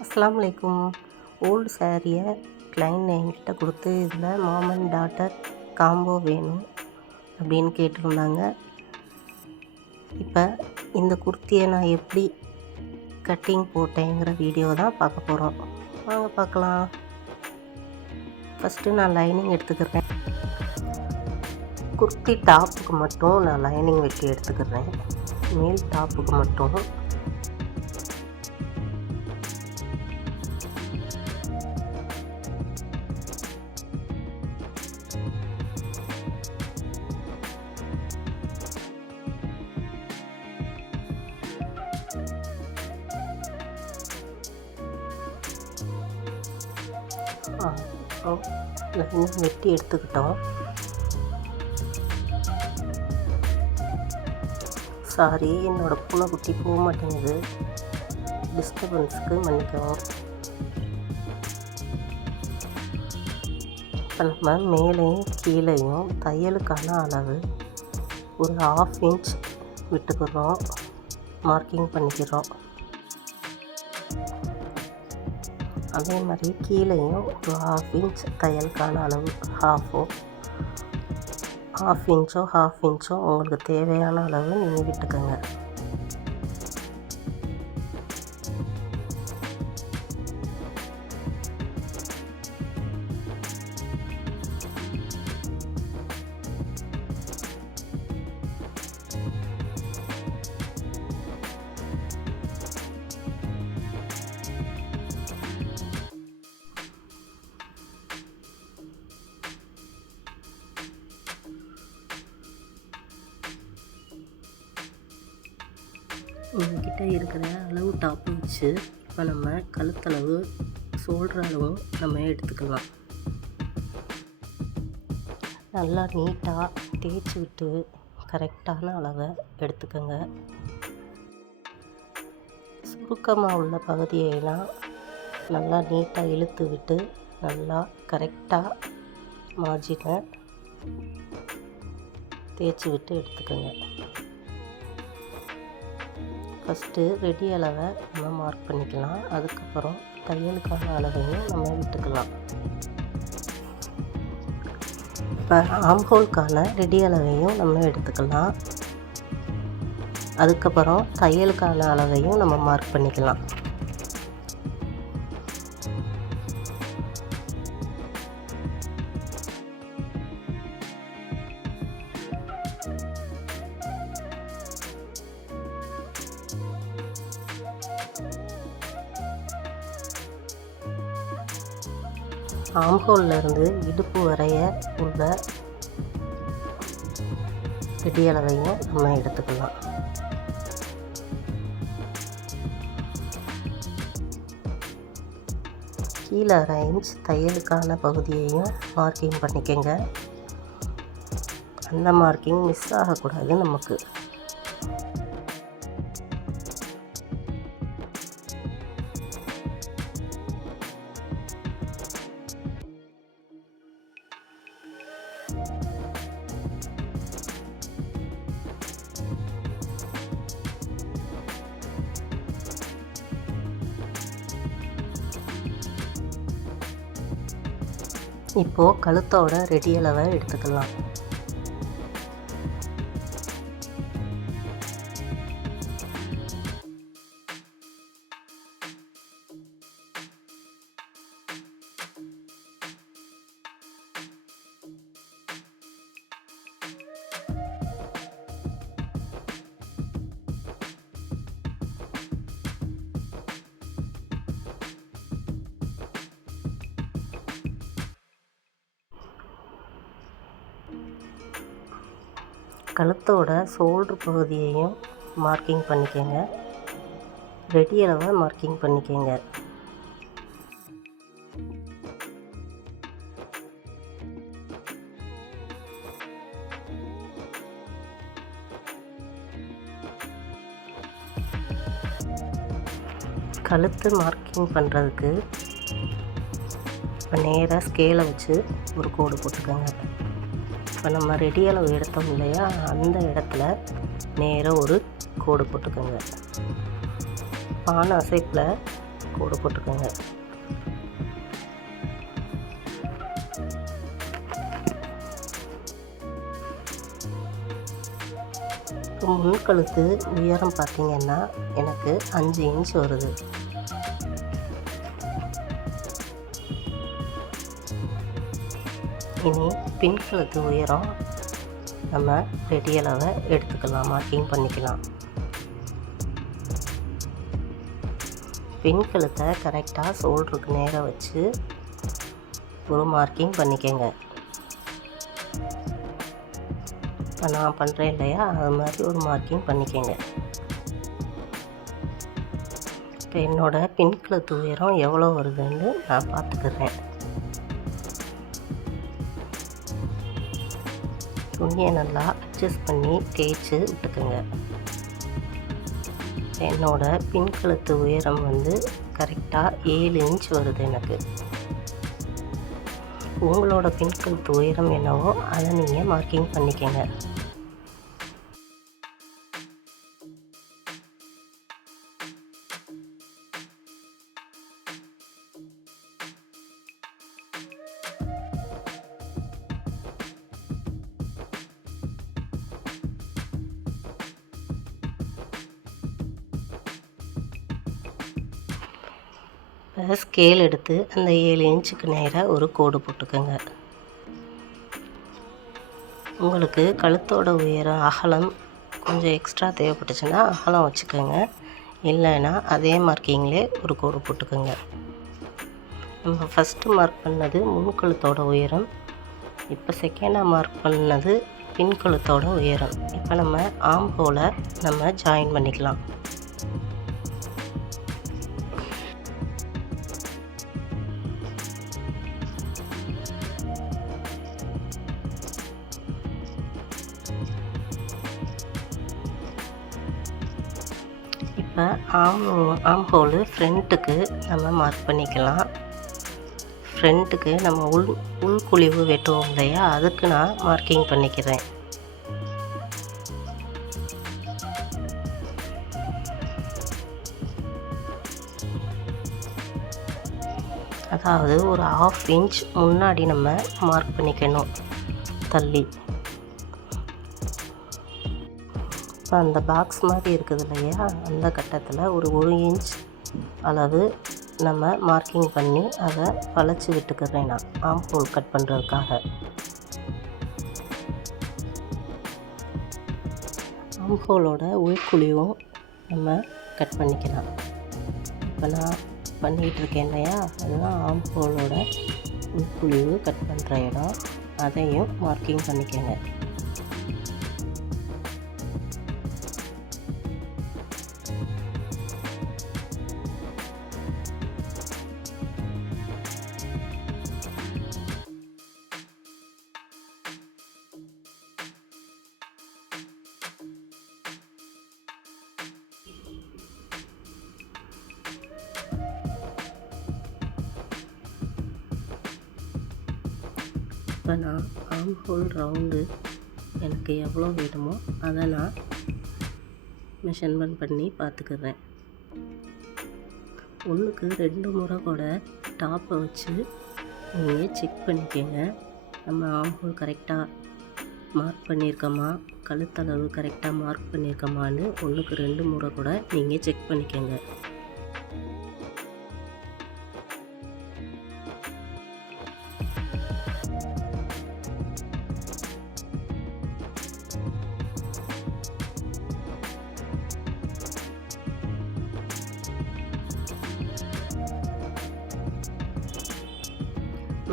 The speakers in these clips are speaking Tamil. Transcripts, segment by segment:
அஸ்ஸலாமு அலைக்கும். ஓல்டு சாரியை கிளைண்ட் என்கிட்ட கொடுத்து இதில் மாம் அண்ட் டாட்டர் காம்போ வேணும் அப்படின்னு கேட்டிருந்தாங்க. இப்போ இந்த குர்த்தியை நான் எப்படி கட்டிங் போட்டேங்கிற வீடியோ தான் பார்க்க போகிறோம். வாங்க பார்க்கலாம். ஃபஸ்ட்டு நான் லைனிங் எடுத்துக்கிறேன். குர்த்தி டாப்புக்கு மட்டும் நான் லைனிங் வெட்டி எடுத்துக்கிறேன். மேல் டாப்புக்கு மட்டும். லைனிங் வெட்டி எடுத்துக்கிட்டோம். சாரி, என்னோடய பூனைக்குட்டி போக மாட்டேங்குது. டிஸ்டர்பன்ஸுக்கு மன்னிக்கவும். இப்போ நம்ம மேலேயும் கீழேயும் தையலுக்கான அளவு ஒரு 1/2 இன்ச் விட்டுக்கிறோம், மார்க்கிங் பண்ணிக்கிறோம். அதே மாதிரி கீழேயும் ஒரு 1/2 இன்ச் தையலுக்கான அளவு, 1/2 இன்ச்சோ உங்களுக்கு தேவையான அளவு நீங்கள் விட்டுக்கோங்க. என்கிட்ட இருக்கிற அளவு டாப்பு வச்சு இப்போ நம்ம கழுத்தளவு, ஷோல்டர் அளவும் நம்ம எடுத்துக்கலாம். நல்லா நீட்டாக தேய்ச்சி விட்டு கரெக்டான அளவை எடுத்துக்கோங்க. சுருக்கமாக உள்ள பகுதியெல்லாம் நல்லா நீட்டாக இழுத்து விட்டு நல்லா கரெக்டாக மார்ஜினை தேய்ச்சி விட்டு எடுத்துக்கோங்க. ஃபஸ்ட்டு ரெடி அளவை நம்ம மார்க் பண்ணிக்கலாம். அதுக்கப்புறம் தையலுக்கான அளவையும் நம்ம விட்டுக்கலாம். இப்போ ஆம்ஹோலுக்கான ரெடி அளவையும் நம்ம எடுத்துக்கலாம். அதுக்கப்புறம் தையலுக்கான அளவையும் நம்ம மார்க் பண்ணிக்கலாம். ஆம்ஹோல்லேருந்து இடுப்பு வரைய உள்ள ரெடி அளவையும் நம்ம எடுத்துக்கலாம். கீழே 1/2 இன்ச் தையலுக்கான பகுதியையும் மார்க்கிங் பண்ணிக்கோங்க. அந்த மார்க்கிங் மிஸ் ஆகக்கூடாது நமக்கு. இப்போது கழுத்தோட ரெடி அளவை எடுத்துக்கலாம். கழுத்தோட ஷோல்டர் பகுதியையும் மார்க்கிங் பண்ணிக்கோங்க. ரெடி அளவை மார்க்கிங் பண்ணிக்கோங்க. கழுத்து மார்க்கிங் பண்ணுறதுக்கு இப்போ நேராக ஸ்கேலை வச்சு ஒரு கோடு போட்டுக்கோங்க. இப்போ நம்ம ரெடி அளவு எடுத்தோம் இல்லையா, அந்த இடத்துல நேராக ஒரு கோடு போட்டுக்கோங்க. பானை அசைப்பில் கோடு போட்டுக்கோங்க. முன்கழுத்து உயரம் பார்த்திங்கன்னா எனக்கு 5 இன்ச் வருது. இனி பின்கழுத்து உயரம் நம்ம ரெடி அளவை எடுத்துக்கலாம், மார்க்கிங் பண்ணிக்கலாம். பின்கழுத்தை கரெக்டாக ஷோல்டருக்கு நேராக வச்சு ஒரு மார்க்கிங் பண்ணிக்கங்க. இப்போ நான் பண்ணுறேன் இல்லையா, அது மாதிரி ஒரு மார்க்கிங் பண்ணிக்கங்க. இப்போ என்னோடய பின்கழுத்து உயரம் எவ்வளோ வருதுன்னு நான் பார்த்துக்கிறேன். துணியை நல்லா அட்ஜஸ்ட் பண்ணி தேய்ச்சி விட்டுக்குங்க. என்னோடய பின்கழுத்து உயரம் கரெக்டாக 7 இன்ச் வருது எனக்கு. உங்களோட பின்கழுத்து உயரம் என்னவோ அதை நீங்கள் மார்க்கிங் பண்ணிக்கங்க. ஸ்கேல் எடுத்து அந்த 7 இன்ச்சுக்கு நேராக ஒரு கோடு போட்டுக்கோங்க. உங்களுக்கு கழுத்தோட உயரம் அகலம் கொஞ்சம் எக்ஸ்ட்ரா தேவைப்பட்டுச்சுன்னா அகலம் வச்சுக்கோங்க, இல்லைன்னா அதே மார்க்கிங்லேயே ஒரு கோடு போட்டுக்கோங்க. நம்ம ஃபஸ்ட்டு மார்க் பண்ணது முன்கழுத்தோட உயரம், இப்போ செகண்டாக மார்க் பண்ணது பின்கழுத்தோட உயரம். இப்போ நம்ம ஆம்போலை நம்ம ஜாயின் பண்ணிக்கலாம். இப்போ ஆம்ஹோலு ஃப்ரண்ட்டுக்கு நம்ம மார்க் பண்ணிக்கலாம். ஃப்ரண்ட்டுக்கு நம்ம உள்குழிவு வெட்டுவோம் இல்லையா, அதுக்கு நான் மார்க்கிங் பண்ணிக்கிறேன். அதாவது ஒரு 1/2 இன்ச் முன்னாடி நம்ம மார்க் பண்ணிக்கணும் தள்ளி. இப்போ அந்த பாக்ஸ் மாதிரி இருக்குது இல்லையா, அந்த கட்டத்தில் ஒரு 1 இன்ச் அளவு நம்ம மார்க்கிங் பண்ணி அதை வளைச்சி விட்டுக்கிறேன் நான் ஆம்ஹோல் கட் பண்ணுறதுக்காக. ஆம்ஹோலோட உள்குழிவும் நம்ம கட் பண்ணிக்கலாம். இப்போ நான் பண்ணிக்கிட்டு இருக்கேன் இல்லையா, அதுதான் ஆம்ஹோலோட உள்குழிவு கட் பண்ணுற இடம். அதையும் மார்க்கிங் பண்ணிக்கோங்க. இப்போ நான் ஆம்ஹோல் ரவுண்டு எனக்கு எவ்வளோ வேணுமோ அதை நான் மெஷர்மெண்ட் பண்ணி பார்த்துக்கிறேன். 1க்கு 2 முறை கூட டாப்பை வச்சு நீங்கள் செக் பண்ணிக்கோங்க. நம்ம ஆம்ஹோல் கரெக்டாக மார்க் பண்ணியிருக்கோமா, கழுத்தளவு கரெக்டாக மார்க் பண்ணியிருக்கோமான்னு 1க்கு 2 முறை கூட நீங்கள் செக் பண்ணிக்கோங்க.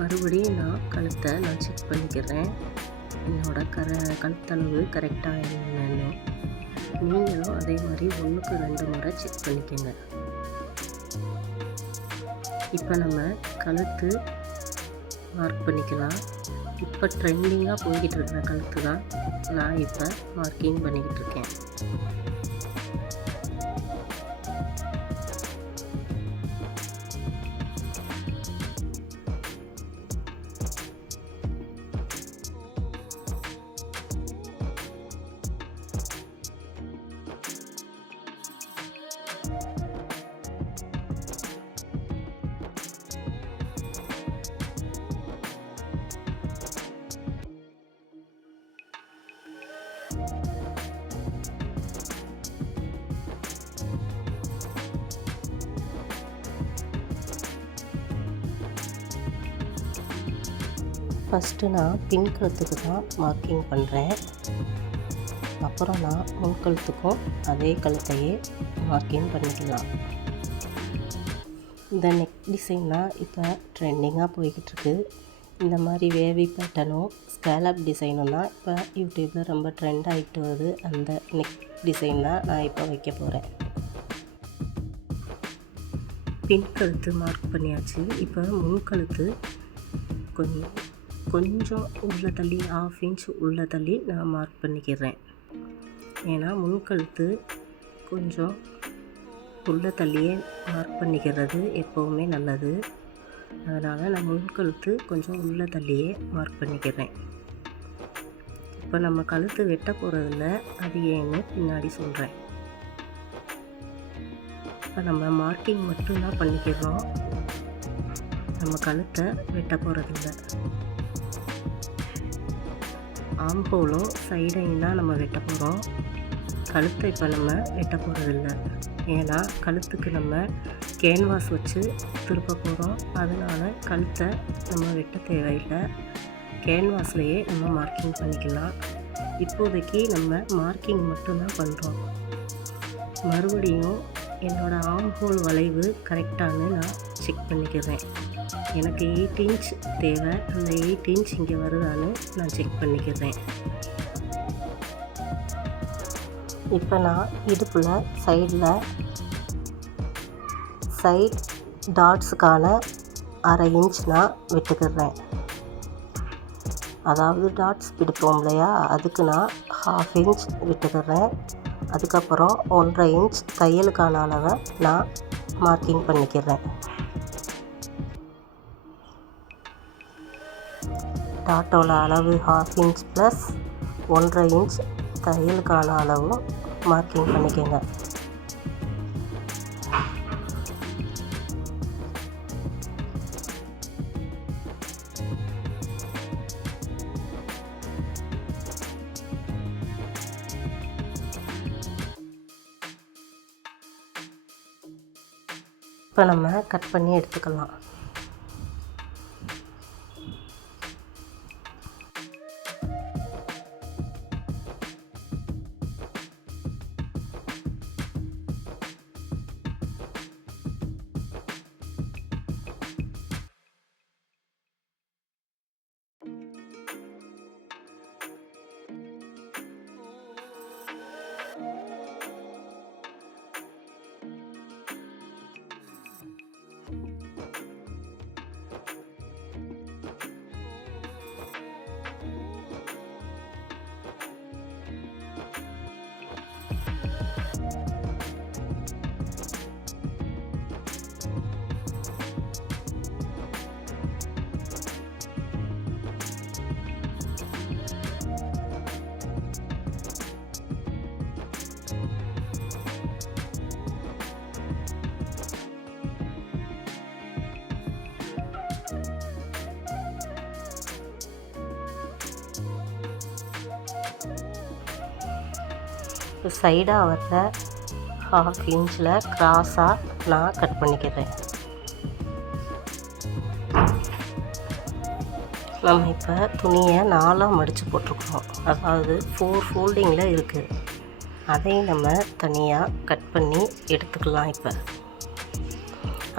மறுபடியும் நான் கழுத்தை செக் பண்ணிக்கிறேன். என்னோட கழுத்தளவு கரெக்டாக என்னன்னு நீங்களும் அதே மாதிரி 1க்கு 2 முறை செக் பண்ணிக்கோங்க. இப்போ நம்ம கழுத்து மார்க் பண்ணிக்கலாம். இப்போ ட்ரெண்டிங்காக போய்கிட்டு இருக்கிற கழுத்து தான் நான் இப்போ மார்க்கிங் பண்ணிக்கிட்டு இருக்கேன். ஃபஸ்ட்டு நான் பின் கழுத்துக்கு தான் மார்க்கிங் பண்ணுறேன். அப்புறம் நான் முன் கழுத்துக்கும் அதே கழுத்தையே மார்க்கிங் பண்ணிக்கலாம். இந்த நெக் டிசைன் தான் இப்போ ட்ரெண்டிங்காக போய்கிட்டுருக்கு. இந்த மாதிரி வேவி பேட்டர்னும் ஸ்கேலப் டிசைனும் தான் இப்போ யூடியூப்பில் ரொம்ப ட்ரெண்ட் ஆகிட்டு வருது. அந்த நெக் டிசைன் தான் நான் இப்போ வைக்க போகிறேன். பின் கழுத்து மார்க் பண்ணியாச்சு. இப்போ முன் கழுத்து கொஞ்சம் உள்ளே தள்ளி 1/2 இன்ச் உள்ளே தள்ளி நான் மார்க் பண்ணிக்கிறேன். ஏன்னா முன் கழுத்து கொஞ்சம் உள்ளே தள்ளியே மார்க் பண்ணிக்கிறது எப்போவுமே நல்லது. அதனால் நான் முன் கழுத்து கொஞ்சம் உள்ளே தள்ளியே மார்க் பண்ணிக்கிறேன். இப்போ நம்ம கழுத்து வெட்ட போகிறதில்ல, அது ஏன்னு பின்னாடி சொல்கிறேன். இப்போ நம்ம மார்க்கிங் மட்டும்தான் பண்ணிக்கிறோம், நம்ம கழுத்தை வெட்ட போகிறதில்ல. ஆம்ஹோலும் சைடையும் தான் நம்ம வெட்ட போகிறோம். கழுத்தை இப்போ நம்ம வெட்ட போகிறதில்ல. ஏன்னா கழுத்துக்கு நம்ம கேன்வாஸ் வச்சு திருப்ப போகிறோம். அதனால் கழுத்தை நம்ம வெட்ட தேவையில்லை, கேன்வாஸ்லேயே நம்ம மார்க்கிங் பண்ணிக்கலாம். இப்போதைக்கு நம்ம மார்க்கிங் மட்டும்தான் பண்ணுறோம். மறுபடியும் என்னோடய ஆம்ஹோல் வளைவு கரெக்டானு நான் செக் பண்ணிக்கிறேன். எனக்கு 8 இன்ச் தேவை, அந்த 8 இன்ச் இங்கே வருதான்னு நான் செக் பண்ணிக்கிறேன். இப்போ நான் இடுப்பில் சைட் டாட்ஸுக்கான 1/2 இன்ச் நான் விட்டுக்கிறேன். அதாவது டாட்ஸ் பிடிப்போம் இல்லையா, அதுக்கு நான் 1/2 இன்ச் விட்டுக்கிறேன். அதுக்கப்புறம் 1/2 இன்ச் தையலுக்கான அளவை நான் மார்க்கிங் பண்ணிக்கிறேன். டாட்டோட அளவு 1/2 இன்ச் ப்ளஸ் 1/2 இன்ச் தையலுக்கான அளவும் மார்க்கிங் பண்ணிக்கோங்க. இப்போ நம்ம கட் பண்ணி எடுத்துக்கலாம். இப்போ சைடாக வர்ற 1/2 இன்ச்சில் கிராஸாக நான் கட் பண்ணிக்கிறேன். நம்ம இப்போ துணியை 4ஆக மடித்து போட்டிருக்கோம், அதாவது 4 ஃபோல்டிங்கில் இருக்குது. அதையும் நம்ம தனியாக கட் பண்ணி எடுத்துக்கலாம். இப்போ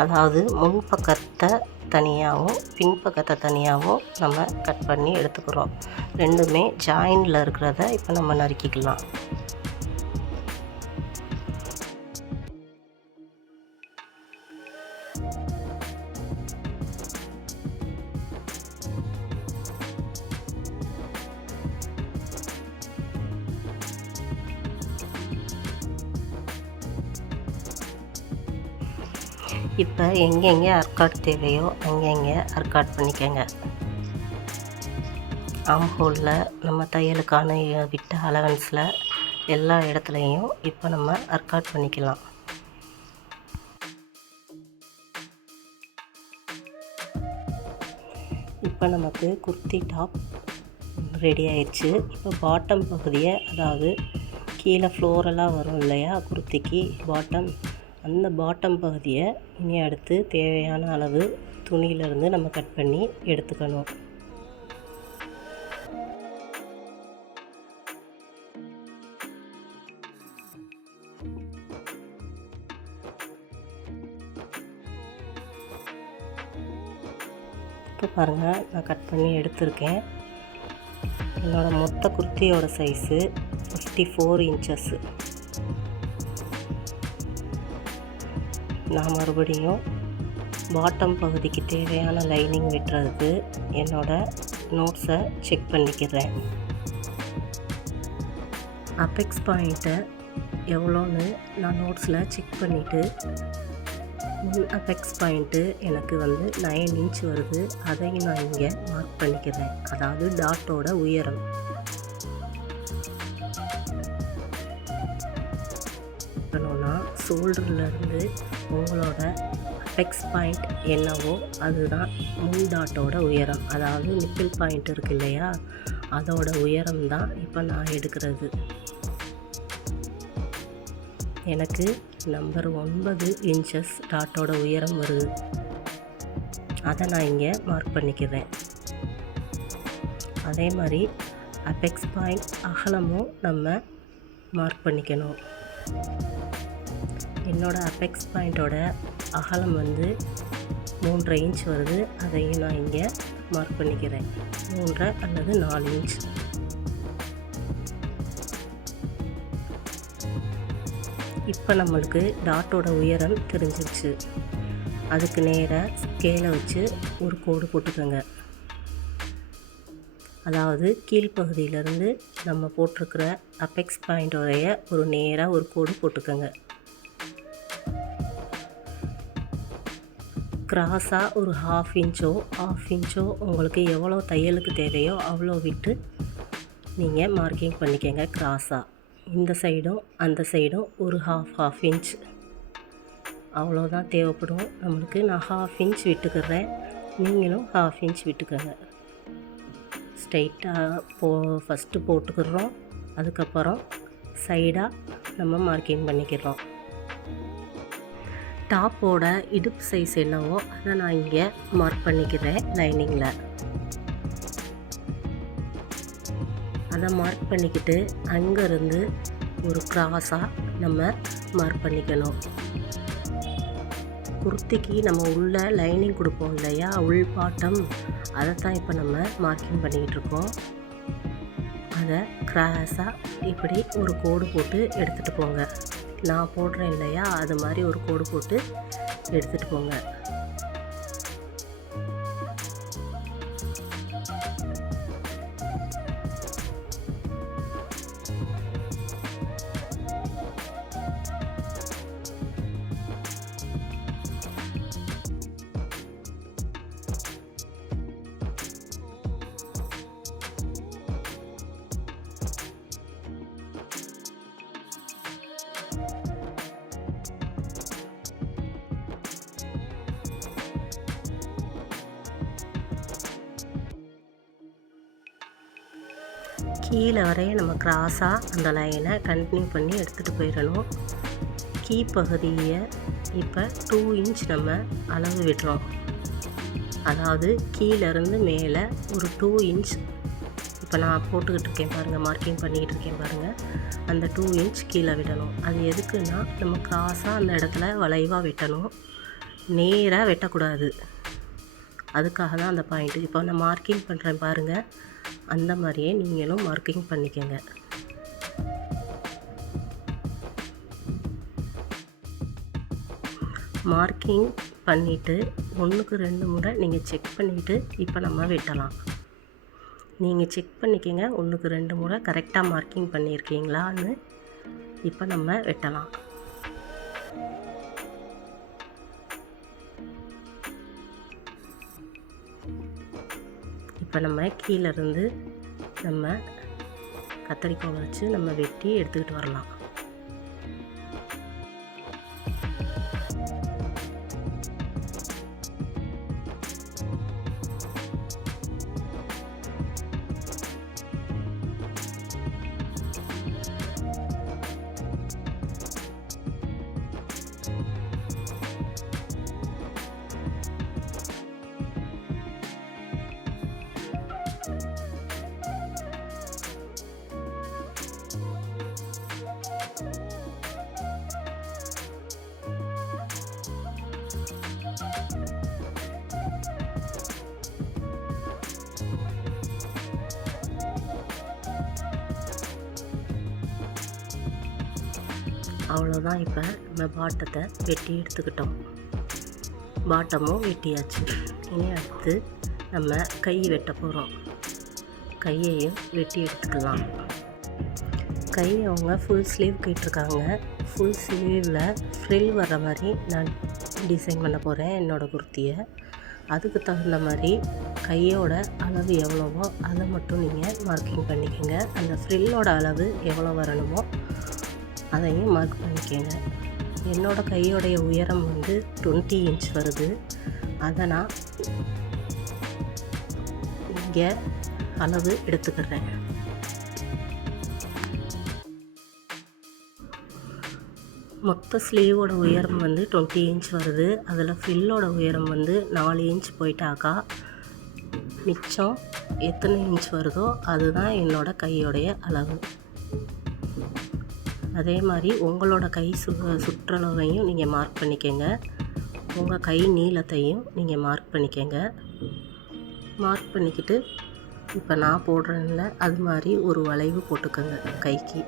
அதாவது முன் பக்கத்தை தனியாகவும் பின்பக்கத்தை தனியாகவும் நம்ம கட் பண்ணி எடுத்துக்கிறோம். ரெண்டுமே ஜாயிண்டில் இருக்கிறத இப்போ நம்ம நறுக்கிக்கலாம். இப்போ எங்கெங்கே அர்க்காட் தேவையோ அங்கங்கே அர்க்காட் பண்ணிக்கோங்க. ஆம்ஹோலில் நம்ம தையலுக்கான விட்ட அலவன்ஸில் எல்லா இடத்துலையும் இப்போ நம்ம அர்க்காட் பண்ணிக்கலாம். இப்போ நமக்கு குர்த்தி டாப் ரெடி ஆயிடுச்சு. இப்போ பாட்டம் பகுதியை, அதாவது கீழே ஃப்ளோரெல்லாம் வரும் இல்லையா குர்த்திக்கு பாட்டம், அந்த பாட்டம் பகுதியை இனி அடுத்து தேவையான அளவு துணியிலேருந்து நம்ம கட் பண்ணி எடுத்துக்கணும். இப்போ பாருங்கள், நான் கட் பண்ணி எடுத்திருக்கேன். என்னோடய மொத்த குர்த்தியோட சைஸு 54 இன்ச்சஸ்ஸு. நான் மறுபடியும் பாட்டம் பகுதிக்கு தேவையான லைனிங் வெட்டுறதுக்கு என்னோடய நோட்ஸை செக் பண்ணிக்கிறேன். அப்பெக்ஸ் பாயிண்ட்டை எவ்வளோன்னு நான் நோட்ஸில் செக் பண்ணிவிட்டு, அப்பெக்ஸ் பாயிண்ட்டு எனக்கு 9 இன்ச் வருது. அதையும் நான் இங்கே மார்க் பண்ணிக்கிறேன். அதாவது டாட்டோட உயரம். பண்ணோன்னா ஷோல்டர்லேருந்து உங்களோட அப்பெக்ஸ் பாயிண்ட் என்னவோ அதுதான் முன் டாட்டோட உயரம். அதாவது நிப்பிள் பாயிண்ட் இருக்கு இல்லையா, அதோட உயரம் தான் இப்போ நான் எடுக்கிறது. எனக்கு நம்பர் 9 இன்ச்சஸ் டாட்டோட உயரம் வருது. அதை நான் இங்கே மார்க் பண்ணிக்கிறேன். அதே மாதிரி அப்பெக்ஸ் பாயிண்ட் அகலமும் நம்ம மார்க் பண்ணிக்கணும். என்னோடய அப்பெக்ஸ் பாயிண்ட்டோட அகலம் 3.5 இன்ச் வருது. அதையும் நான் இங்கே மார்க் பண்ணிக்கிறேன். 3 அல்லது 4 இன்ச். இப்போ நம்மளுக்கு டாட்டோட உயரம் தெரிஞ்சிருச்சு. அதுக்கு நேராக ஸ்கேலை வச்சு ஒரு கோடு போட்டுக்கோங்க. அதாவது கீழ்ப்பகுதியிலேருந்து நம்ம போட்டிருக்கிற அப்பெக்ஸ் பாயிண்டோடைய ஒரு நேராக ஒரு கோடு போட்டுக்கோங்க. கிராஸாக ஒரு 1/2 இன்ச்சோ உங்களுக்கு எவ்வளோ தையலுக்கு தேவையோ அவ்வளோ விட்டு நீங்கள் மார்க்கிங் பண்ணிக்கோங்க. கிராஸாக இந்த சைடும் அந்த சைடும் ஒரு 1/2 இன்ச் அவ்வளோதான் தேவைப்படும் நம்மளுக்கு. நான் 1/2 இன்ச் விட்டுக்கிறேன், நீங்களும் 1/2 இன்ச் விட்டுக்கோங்க. ஸ்ட்ரைட்டாக ஃபஸ்ட்டு போட்டுக்கிறோம். அதுக்கப்புறம் சைடாக நம்ம மார்க்கிங் பண்ணிக்கிறோம். டாப்போட இடுப்பு சைஸ் என்னவோ அதை நான் இங்கே மார்க் பண்ணிக்கிறேன் லைனிங்கில். அதை மார்க் பண்ணிக்கிட்டு அங்கேருந்து ஒரு கிராஸாக நம்ம மார்க் பண்ணிக்கணும். குர்த்திக்கு நம்ம உள்ள லைனிங் கொடுப்போம் இல்லையா, உள் பாட்டம், அதை தான் இப்போ நம்ம மார்க்கிங் பண்ணிக்கிட்டு இருக்கோம். அதை கிராஸாக இப்படி ஒரு கோடு போட்டு எடுத்துகிட்டு போங்க. நான் போடுறேன் இல்லையா, அது மாதிரி ஒரு கோடு போட்டு எடுத்துகிட்டு போங்க. கீழே வரைய நம்ம கிராஸாக அந்த லைனை கண்டினியூ பண்ணி எடுத்துகிட்டு போயிடணும். கீழ்ப்பகுதியை இப்போ 2 இன்ச் நம்ம அளவு விடுறோம். அதாவது கீழேருந்து மேலே ஒரு 2 இன்ச் இப்போ நான் போட்டுக்கிட்டு இருக்கேன் பாருங்கள், மார்க்கிங் பண்ணிக்கிட்டு இருக்கேன் பாருங்கள். அந்த 2 இன்ச் கீழே விடணும். அது எதுக்குன்னா நம்ம கிராஸாக அந்த இடத்துல வளைவாக வெட்டணும், நேராக வெட்டக்கூடாது. அதுக்காக தான் அந்த பாயிண்ட்டு. இப்போ நான் மார்க்கிங் பண்ணுறேன் பாருங்கள், அந்த மாதிரியே நீங்களும் மார்க்கிங் பண்ணிக்கோங்க. மார்க்கிங் பண்ணிவிட்டு 1க்கு 2 முறை நீங்கள் செக் பண்ணிவிட்டு இப்போ நம்ம வெட்டலாம். நீங்கள் செக் பண்ணிக்கோங்க, 1க்கு 2 முறை கரெக்டாக மார்க்கிங் பண்ணியிருக்கீங்களான்னு. இப்போ நம்ம வெட்டலாம். இப்போ நம்ம கீழேருந்து நம்ம கத்தரிக்கோலை வச்சு நம்ம வெட்டி எடுத்துக்கிட்டு வரலாம். அவ்வளோதான். இப்போ நம்ம பாட்டத்தை வெட்டி எடுத்துக்கிட்டோம். பாட்டமும் வெட்டியாச்சு. இனி அடுத்து நம்ம கை வெட்ட போகிறோம். கையையும் வெட்டி எடுத்துக்கலாம். கை அவங்க ஃபுல் ஸ்லீவ் கேட்டிருக்காங்க. ஃபுல் ஸ்லீவில் ஃப்ரில் வர்ற மாதிரி நான் டிசைன் பண்ண போகிறேன் என்னோடய குர்த்தியை. அதுக்கு தகுந்த மாதிரி கையோட அளவு எவ்வளவோ அதை மட்டும் நீங்கள் மார்க்கிங் பண்ணிக்கோங்க. அந்த ஃப்ரில்லோட அளவு எவ்வளோ வரணுமோ அதையும் மார்க் பண்ணிக்கோங்க. என்னோடய கையோடைய உயரம் 20 இன்ச் வருது. அதை நான் இங்கே அளவு எடுத்துக்கிறேன். மொத்த ஸ்லீவோட உயரம் 20 இன்ச் வருது. அதில் ஃப்ரில்லோட உயரம் 4 இன்ச் போயிட்டாக்கா மிச்சம் எத்தனை இன்ச் வருதோ அதுதான் என்னோடய கையோடைய அளவு. அதே மாதிரி உங்களோட கை சுற்றளவையும் நீங்கள் மார்க் பண்ணிக்கோங்க. உங்கள் கை நீளத்தையும் நீங்கள் மார்க் பண்ணிக்கோங்க. மார்க் பண்ணிக்கிட்டு இப்போ நான் போடுறேன்ல அது மாதிரி ஒரு வளைவு போட்டுக்கோங்க கைக்கு.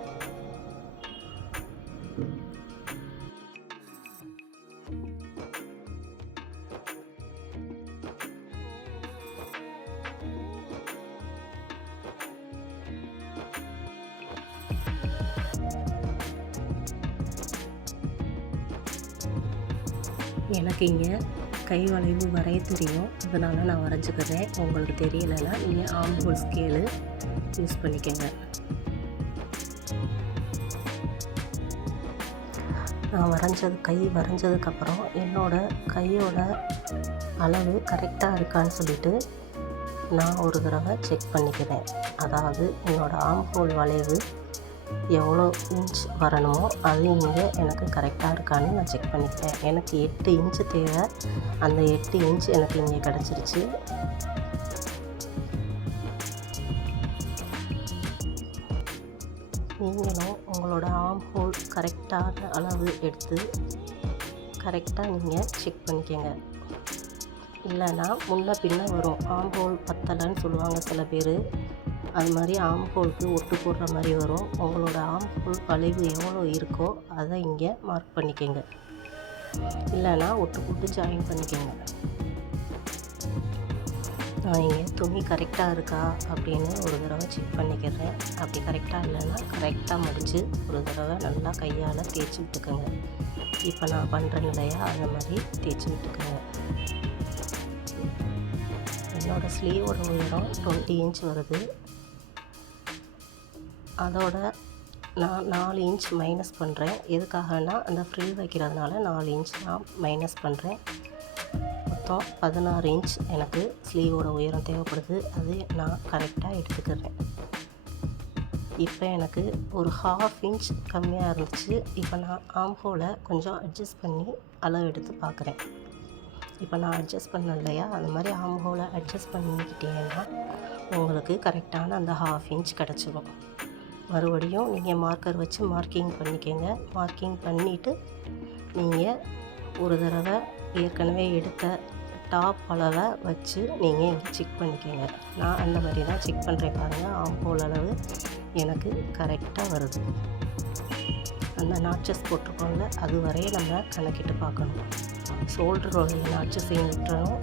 எனக்கு இங்கே கை வளைவு வரைய தெரியும், அதனால் நான் வரைஞ்சிக்கிறேன். உங்களுக்கு தெரியலைன்னா நீங்கள் ஆம்ஹோல் ஸ்கேலு யூஸ் பண்ணிக்கோங்க. நான் கை வரைஞ்சதுக்கப்புறம் என்னோடய கையோட அளவு கரெக்டாக இருக்கான்னு சொல்லிவிட்டு நான் ஒரு தடவை செக் பண்ணிக்கிறேன். அதாவது என்னோடய ஆம்ஹோல் வளைவு எவ்வளோ இன்ச் வரணுமோ அது இங்கே எனக்கு கரெக்டாக இருக்கான்னு நான் செக் பண்ணிக்கிறேன். எனக்கு 8 இன்ச்சு தேவை. அந்த 8 இன்ச் எனக்கு இங்கே கிடச்சிருச்சு. நீங்களும் உங்களோட ஆம்ஹோல் கரெக்டான அளவு எடுத்து கரெக்டாக நீங்கள் செக் பண்ணிக்கோங்க. இல்லைன்னா முன்ன பின்ன வரும். ஆம்ஹோல் பத்தலைன்னு சொல்லுவாங்க சில பேர். அது மாதிரி ஆம்ஹோலுக்கு ஒட்டு போடுற மாதிரி வரும். உங்களோட ஆம்ஹோல் வளைவு எவ்வளோ இருக்கோ அதை இங்கே மார்க் பண்ணிக்கோங்க. இல்லைன்னா ஒட்டு போட்டு ஜாயின் பண்ணிக்கோங்க. நான் இங்கே துணி கரெக்டாக இருக்கா அப்படின்னு ஒரு தடவை செக் பண்ணிக்கிறேன். அப்படி கரெக்டாக இல்லைன்னா கரெக்டாக மடித்து ஒரு தடவை நல்லா கையால் தேய்ச்சி விட்டுக்கோங்க. இப்போ நான் பண்ணுறேன் இல்லையா அந்த மாதிரி தேய்ச்சி விட்டுக்கோங்க. என்னோடய ஸ்லீவோட உயரம் 20 இன்ச் வருது. அதோட நான் 4 இன்ச் மைனஸ் பண்ணுறேன். எதுக்காகனா அந்த ஃப்ரில் வைக்கிறதுனால 4 இன்ச் நான் மைனஸ் பண்ணுறேன். மொத்தம் 16 இன்ச் எனக்கு ஸ்லீவோட உயரம் தேவைப்படுது. அது நான் கரெக்டாக எடுத்துக்கிறேன். இப்போ எனக்கு ஒரு 1/2 இன்ச் கம்மியாக இருந்துச்சு. இப்போ நான் ஆம்ஹோலை கொஞ்சம் அட்ஜஸ்ட் பண்ணி அளவு எடுத்து பார்க்குறேன். இப்போ நான் அட்ஜஸ்ட் பண்ணேன் இல்லையா அந்த மாதிரி ஆம்ஹோலை அட்ஜஸ்ட் பண்ணிக்கிட்டீங்கன்னா உங்களுக்கு கரெக்டான அந்த 1/2 இன்ச் கிடச்சிடும். மறுபடியும் நீங்கள் மார்க்கர் வச்சு மார்க்கிங் பண்ணிக்கோங்க. மார்க்கிங் பண்ணிவிட்டு நீங்கள் ஒரு தடவை ஏற்கனவே எடுத்த டாப் அளவை வச்சு நீங்கள் இங்கே செக் பண்ணிக்கோங்க. நான் அந்த மாதிரி தான் செக் பண்ணுறேன். பாருங்கள், ஆம்ஹோல் அளவு எனக்கு கரெக்டாக வருது. அந்த நாட்சஸ் போட்டிருக்கோம்ல அது வரைய நம்ம கணக்கிட்டு பார்க்கணும். ஷோல்டரோடைய நாட்சஸையும் விட்டுறணும்,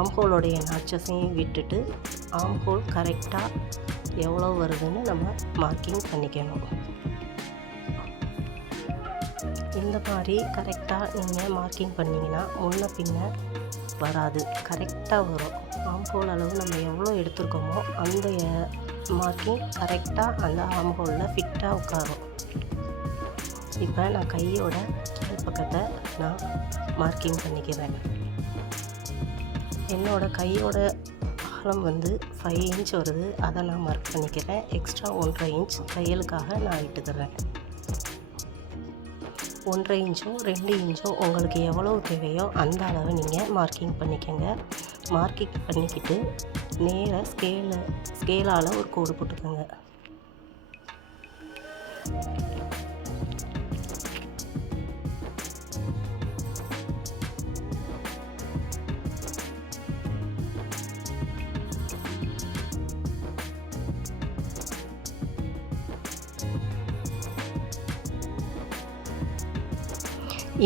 ஆம்ஹோலோடைய நாட்சஸையும் விட்டுட்டு ஆம்ஹோல் கரெக்டாக எவ்வளோ வருதுன்னு நம்ம மார்க்கிங் பண்ணிக்கணும். இந்த மாதிரி கரெக்டாக நீங்கள் மார்க்கிங் பண்ணிங்கன்னா முன்ன பின்ன வராது, கரெக்டாக வரும். ஆம்ஹோல் அளவு நம்ம எவ்வளோ எடுத்துருக்கோமோ அந்த மார்க்கிங் கரெக்டாக அந்த ஆம்ஹோலில் ஃபிட்டாக உட்காரும். இப்போ நான் கையோட கீழ் பக்கத்தை நான் மார்க்கிங் பண்ணிக்கிறேன். என்னோடய கையோட அகலம் 5 இன்ச் வருது. அதை நான் மார்க் பண்ணிக்கிறேன். எக்ஸ்ட்ரா 1.5 இன்ச் தையலுக்காக நான் விட்டுக்கிறேன். 1.5 இன்ச்சோ 2 இன்ச்சோ உங்களுக்கு எவ்வளோ தேவையோ அந்த அளவை நீங்கள் மார்க்கிங் பண்ணிக்கோங்க. மார்க்கிங் பண்ணிக்கிட்டு நேராக ஸ்கேலால் ஒரு கோடு போட்டுக்கோங்க.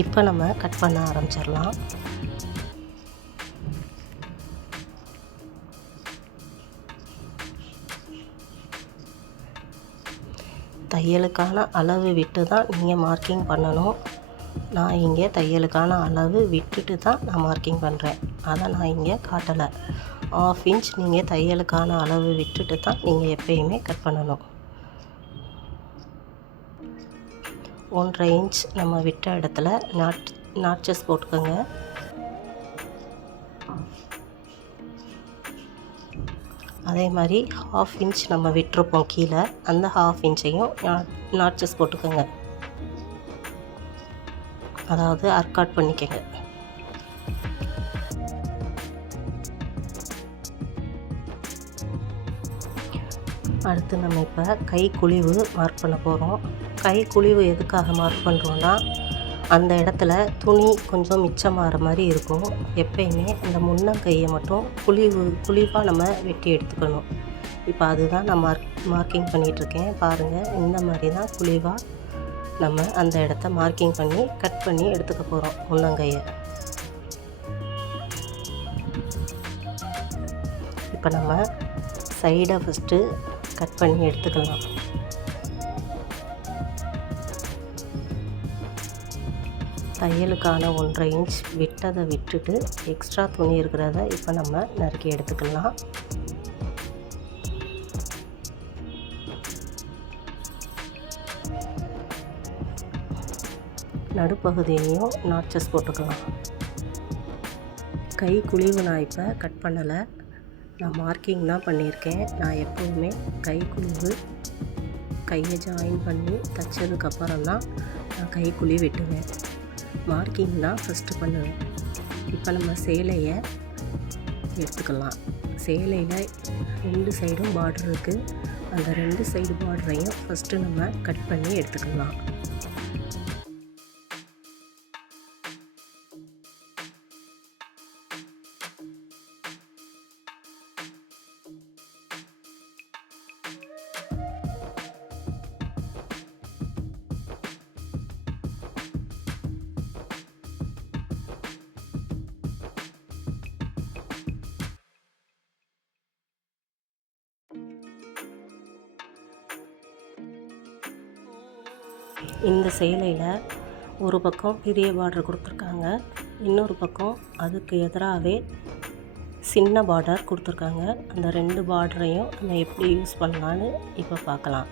இப்போ நம்ம கட் பண்ண ஆரம்பிச்சிடலாம். தையலுக்கான அளவு விட்டு தான் நீங்கள் மார்க்கிங் பண்ணணும். நான் இங்கே தையலுக்கான அளவு விட்டுட்டு தான் நான் மார்க்கிங் பண்ணுறேன். அதை நான் இங்கே காட்டலை. 1/2 இன்ச் நீங்கள் தையலுக்கான அளவு விட்டுட்டு தான் நீங்கள் எப்பயுமே கட் பண்ணணும். 1/2 இன்ச் நம்ம விட்ட இடத்துல நாட்சஸ் போட்டுக்கோங்க. அதே மாதிரி 1/2 இன்ச் நம்ம விட்டுருப்போம் கீழே, அந்த 1/2 இன்ச்சையும் நாட்சஸ் போட்டுக்கோங்க. அதாவது அர்க்காட் பண்ணிக்கங்க. அடுத்து நம்ம இப்போ கை குழிவு மார்க் பண்ண போகிறோம். கை குழிவு எதுக்காக மார்க் பண்ணுறோன்னா, அந்த இடத்துல துணி கொஞ்சம் மிச்சமாகிற மாதிரி இருக்கும். எப்பயுமே அந்த முன்னங்கையை மட்டும் குழிவாக நம்ம வெட்டி எடுத்துக்கணும். இப்போ அதுதான் நான் மார்க்கிங் பண்ணிகிட்ருக்கேன். பாருங்கள், இந்த மாதிரி தான் குழிவாக நம்ம அந்த இடத்த மார்க்கிங் பண்ணி கட் பண்ணி எடுத்துக்க போகிறோம் முன்னங்கையை. இப்போ நம்ம சைடை ஃபஸ்ட்டு கட் பண்ணி எடுத்துக்கலாம். தையலுக்கான 1/2 இன்ச் விட்டதை விட்டுட்டு எக்ஸ்ட்ரா துணி இருக்கிறத இப்போ நம்ம நறுக்கி எடுத்துக்கலாம். நடுப்பகுதியையும் நாட்சஸ் போட்டுக்கலாம். கை குழிவு நான் இப்போ கட் பண்ணலை, நான் மார்க்கிங் தான் பண்ணியிருக்கேன். நான் எப்போவுமே கை குழிவு கையை ஜாயின் பண்ணி தைச்சதுக்கப்புறம் தான் நான் கை குழி வெட்டுவேன். மார்க்கிங் தான் ஃபஸ்ட்டு பண்ணுவேன். இப்போ நம்ம சேலையை எடுத்துக்கலாம். சேலையில் 2 சைடும் பார்டர் இருக்குது. அந்த 2 சைடு பார்டரையும் ஃபஸ்ட்டு நம்ம கட் பண்ணி எடுத்துக்கலாம். இந்த சேலையில் ஒரு பக்கம் பெரிய பார்டர் கொடுத்துருக்காங்க, இன்னொரு பக்கம் அதுக்கு எதிராகவே சின்ன பார்டர் கொடுத்துருக்காங்க. அந்த 2 பார்டரையும் நம்ம எப்படி யூஸ் பண்ணலான்னு இப்போ பார்க்கலாம்.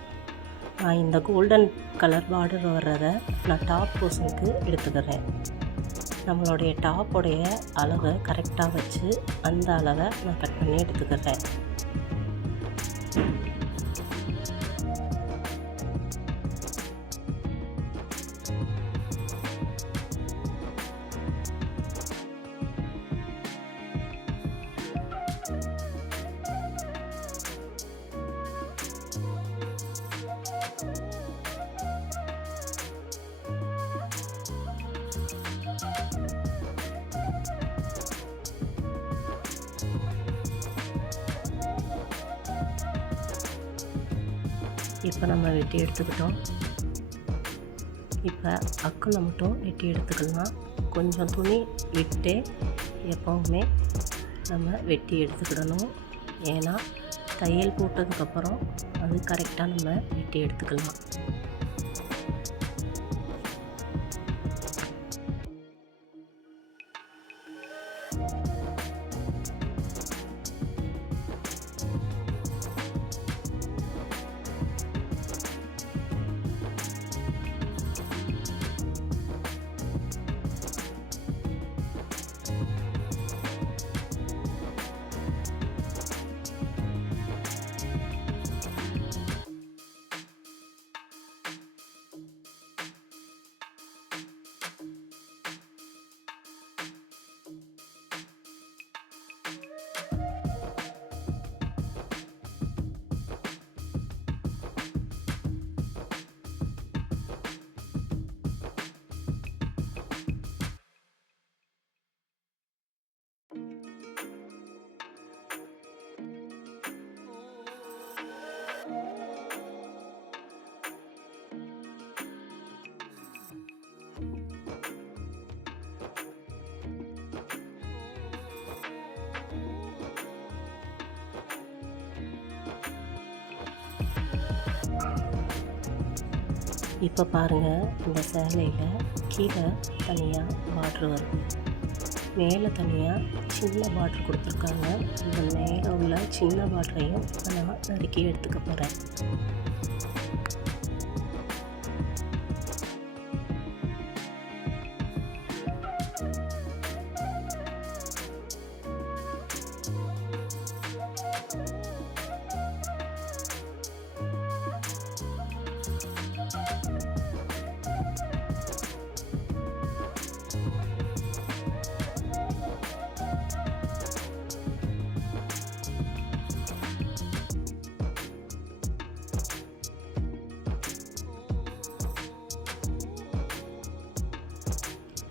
நான் இந்த கோல்டன் கலர் பார்டர் வர்றதை நான் டாப் போர்ஷனுக்கு எடுத்துக்கிறேன். நம்மளுடைய டாப்போடைய அளவை கரெக்டாக வச்சு அந்த அளவை நான் கட் பண்ணி எடுத்துக்கிறேன். இப்போ நம்ம வெட்டி எடுத்துக்கிட்டோம். இப்போ அக்கில் மட்டும் வெட்டி எடுத்துக்கலாம். கொஞ்சம் துணி விட்டு எப்போவுமே நம்ம வெட்டி எடுத்துக்கிடணும். ஏன்னா தையல் போட்டதுக்கப்புறம் அது கரெக்டாக நம்ம வெட்டி எடுத்துக்கலாம். இப்போ பாருங்கள், இந்த சேலையில் கீழே தனியாக பார்ட்ரு வருது, மேலே தனியாக சின்ன பார்ட்ரு கொடுத்துருக்காங்க. இந்த மேலே உள்ள சின்ன பார்ட்ரையும் இப்போ நான் நறுக்கி எடுத்துக்க போகிறேன்.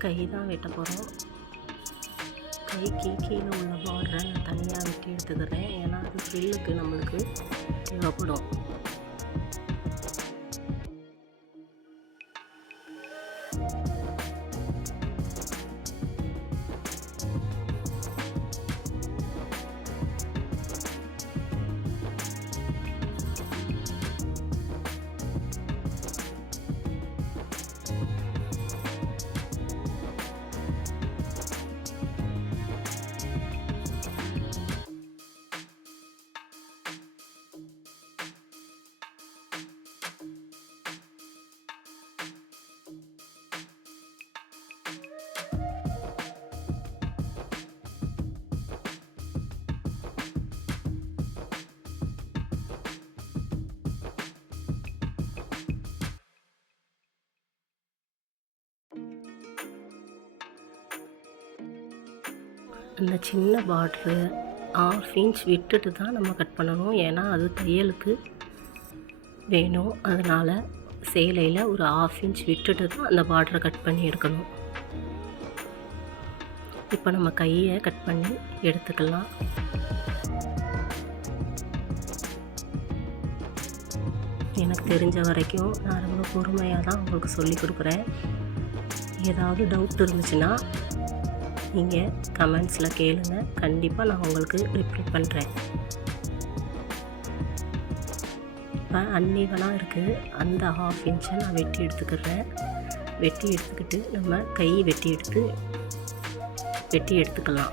கை தான் வெட்ட போகிறோம். கைக்கு கீழே உள்ள பார்டரை நான் தனியாக வெட்டி எடுத்துக்கிறேன். ஏன்னா அது ஃப்ரில்லுக்கு நம்மளுக்கு தேவைப்படும். அந்த சின்ன பார்ட்ரு 1/2 இன்ச் விட்டுட்டு தான் நம்ம கட் பண்ணணும். ஏன்னா அது தையலுக்கு வேணும். அதனால் சேலையில் ஒரு 1/2 இன்ச் விட்டுட்டு தான் அந்த பார்டரை கட் பண்ணி எடுக்கணும். இப்போ நம்ம கையை கட் பண்ணி எடுத்துக்கலாம். எனக்கு தெரிஞ்ச வரைக்கும் நான் ரொம்ப பொறுமையாக தான் உங்களுக்கு சொல்லி கொடுக்குறேன். ஏதாவது டவுட் இருந்துச்சுன்னா நீங்கள் கமெண்ட்ஸில் கேளுங்க. கண்டிப்பாக நான் உங்களுக்கு ரிப்ளை பண்ணுறேன். இப்போ அன்இவனாக இருக்குது, அந்த 1/2 இன்ச்சை நான் வெட்டி எடுத்துக்கிறேன். வெட்டி எடுத்துக்கிட்டு நம்ம கை வெட்டி எடுத்துக்கலாம்.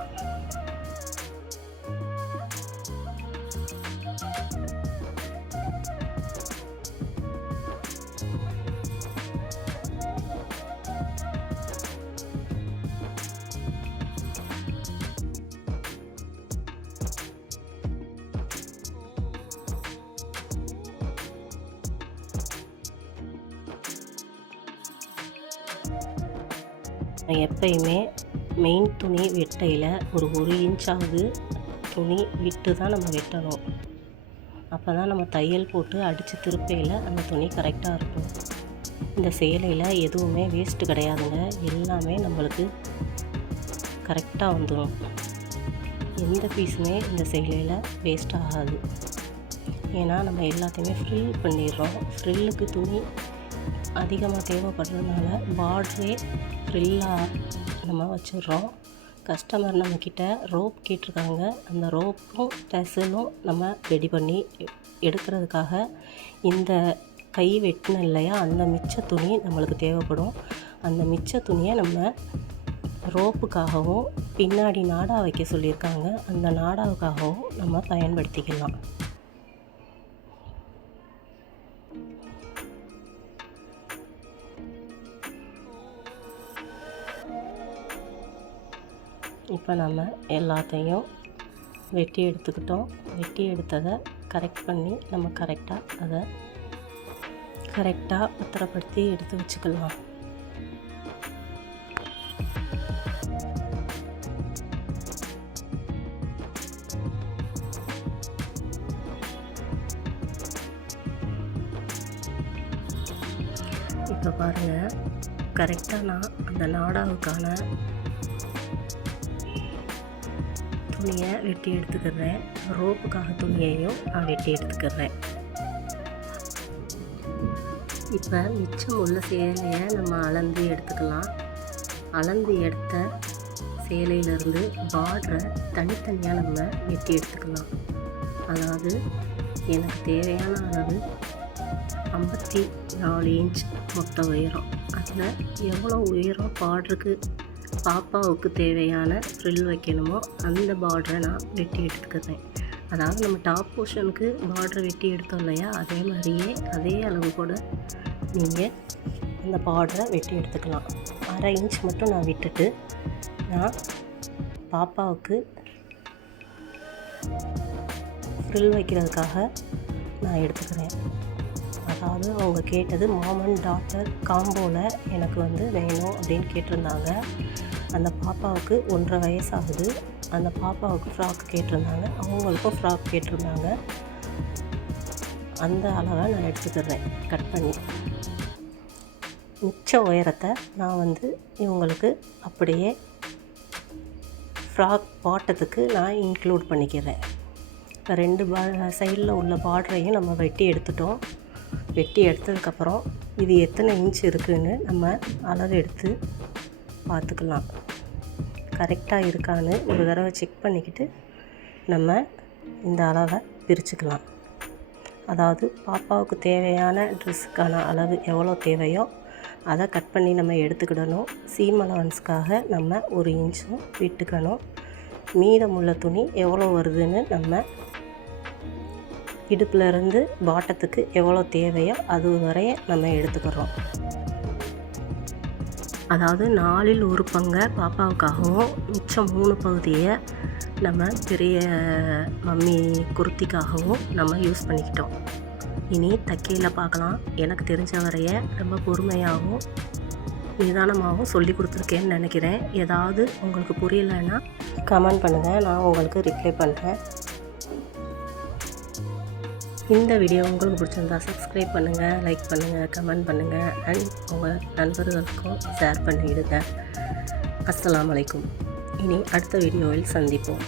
எப்பயுமே மெயின் துணி வெட்டையில் ஒரு 1 இன்ச்சாவது துணி விட்டு தான் நம்ம வெட்டணும். அப்போ தான் நம்ம தையல் போட்டு அடித்து திருப்பையில் அந்த துணி கரெக்டாக இருக்கும். இந்த சேலையில் எதுவுமே வேஸ்ட்டு கிடையாதுங்க. எல்லாமே நம்மளுக்கு கரெக்டாக வந்துடும். எந்த பீஸுமே இந்த சேலையில் வேஸ்ட் ஆகாது. ஏன்னா நம்ம எல்லாத்தையுமே ஃப்ரில் பண்ணிடுறோம். ஃப்ரில்லுக்கு துணி அதிகமாக தேவைப்படுறதுனால பார்டரே ஃப்ரில்லாக நம்ம வச்சிடுறோம். கஸ்டமர் நம்மக்கிட்ட ரோப் கேட்டிருக்காங்க. அந்த ரோப்பும் டசலும் நம்ம ரெடி பண்ணி எடுக்கிறதுக்காக இந்த கை வெட்டின இல்லையா, அந்த மிச்ச துணி நம்மளுக்கு தேவைப்படும். அந்த மிச்ச துணியை நம்ம ரோப்புக்காகவும் பின்னாடி நாடா வைக்க சொல்லியிருக்காங்க, அந்த நாடாவுக்காகவும் நம்ம பயன்படுத்திக்கலாம். இப்போ நம்ம எல்லாத்தையும் வெட்டி எடுத்துக்கிட்டோம். வெட்டி எடுத்ததை கரெக்ட் பண்ணி நம்ம அதை கரெக்டாக பத்திரப்படுத்தி எடுத்து வச்சுக்கலாம். இப்போ பாருங்கள், கரெக்டாக நான் அந்த நாடாவுக்கான துணியை வெட்டி எடுத்துக்கிறேன். ரோப்புக்காக துணியையும் நான் வெட்டி எடுத்துக்கிறேன். இப்போ மிச்சம் உள்ள சேலையை நம்ம அளந்து எடுத்துக்கலாம். அளந்து எடுத்த சேலையிலேருந்து பார்டரை தனித்தனியாக நம்ம வெட்டி எடுத்துக்கலாம். அதாவது எனக்கு தேவையான அளவு 54 இன்ச் மொத்த உயரம். அதில் எவ்வளோ உயரம் பார்டருக்கு பாப்பாவுக்கு தேவையான ஃப்ரில் வைக்கணுமோ அந்த பார்டரை நான் வெட்டி எடுத்துக்கிறேன். அதாவது நம்ம டாப் போர்ஷனுக்கு பார்டரை வெட்டி எடுத்தோம் இல்லையா, அதே மாதிரியே அதே அளவு கூட நீங்கள் அந்த பார்டரை வெட்டி எடுத்துக்கலாம். 1/2 இன்ச் மட்டும் நான் விட்டுட்டு நான் பாப்பாவுக்கு ஃப்ரில் வைக்கிறதுக்காக நான் எடுத்துக்கிறேன். அதாவது அவங்க கேட்டது மாம் அண்ட் டாட்டர் காம்போவில் எனக்கு வேணும் அப்படின்னு கேட்டிருந்தாங்க. அந்த பாப்பாவுக்கு 1.5 வயசு ஆகுது. அந்த பாப்பாவுக்கு ஃப்ராக் கேட்டிருந்தாங்க, அவங்களுக்கும் ஃப்ராக் கேட்டிருந்தாங்க. அந்த அளவை நான் எடுத்துக்கிறேன் கட் பண்ணி. மிச்ச உயரத்தை நான் இவங்களுக்கு அப்படியே ஃப்ராக் பாட்டத்துக்கு நான் இன்க்ளூட் பண்ணிக்கிறேன். இப்போ 2 சைடில் உள்ள பார்டரையும் நம்ம வெட்டி எடுத்துட்டோம். வெட்டி எடுத்ததுக்கப்புறம் இது எத்தனை இன்ச் இருக்குதுன்னு நம்ம அளவு எடுத்து பார்த்துக்கலாம். கரெக்டாக இருக்கான்னு ஒரு தடவை செக் பண்ணிக்கிட்டு நம்ம இந்த அளவை பிரிச்சுக்கலாம். அதாவது பாப்பாவுக்கு தேவையான ட்ரெஸ்ஸுக்கான அளவு எவ்வளோ தேவையோ அதை கட் பண்ணி நம்ம எடுத்துக்கிடணும். சீம் அலவன்ஸ்க்காக நம்ம 1 இன்ச்சும் விட்டுக்கணும். மீதமுள்ள துணி எவ்வளோ வருதுன்னு நம்ம இடுப்புலேருந்து பாட்டத்துக்கு எவ்வளோ தேவையோ அது வரைய நம்ம எடுத்துக்கிறோம். அதாவது 4இல் 1 பங்கை பாப்பாவுக்காகவும் மிச்சம் 3 பகுதியை நம்ம பெரிய மம்மி குர்த்திக்காகவும் நம்ம யூஸ் பண்ணிக்கிட்டோம். இனி தைக்கையில் பார்க்கலாம். எனக்கு தெரிஞ்ச வரைய ரொம்ப பொறுமையாகவும் நிதானமாகவும் சொல்லி கொடுத்துருக்கேன்னு நினைக்கிறேன். ஏதாவது உங்களுக்கு புரியலைன்னா கமெண்ட் பண்ணுங்கள், நான் உங்களுக்கு ரிப்ளை பண்ணுறேன். இந்த வீடியோ உங்களுக்கு பிடிச்சிருந்தா சப்ஸ்கிரைப் பண்ணுங்கள், லைக் பண்ணுங்கள், கமெண்ட் பண்ணுங்கள் அண்ட் உங்கள் நண்பர்களுக்கும் ஷேர் பண்ணிவிடுங்க. அஸ்ஸலாமு அலைக்கும். இனி அடுத்த வீடியோவில் சந்திப்போம்.